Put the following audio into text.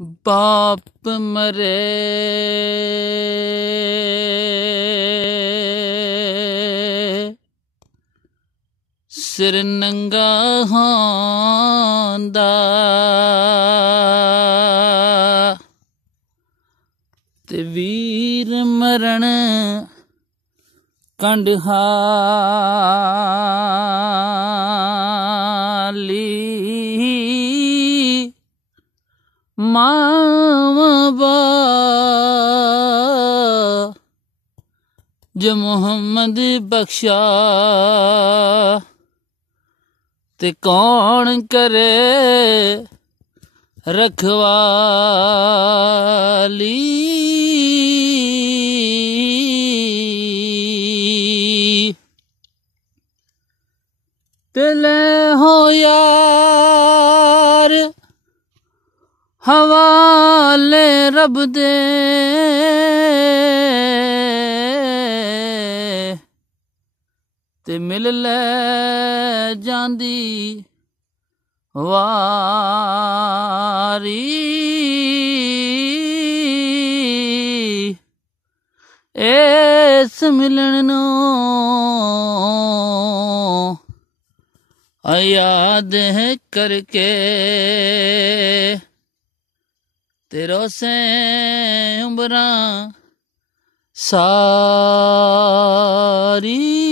बाप मरे सिर नंगा होंदा ते वीर मरण कंडहाली मावा जो मोहम्मद बख्शा ते कौन करे रखवाली। तिले हो यार हवाले रब दे ते मिल ले जांदी वारी। इस मिलन नू याद है करके तेरो से उम्रां सारी।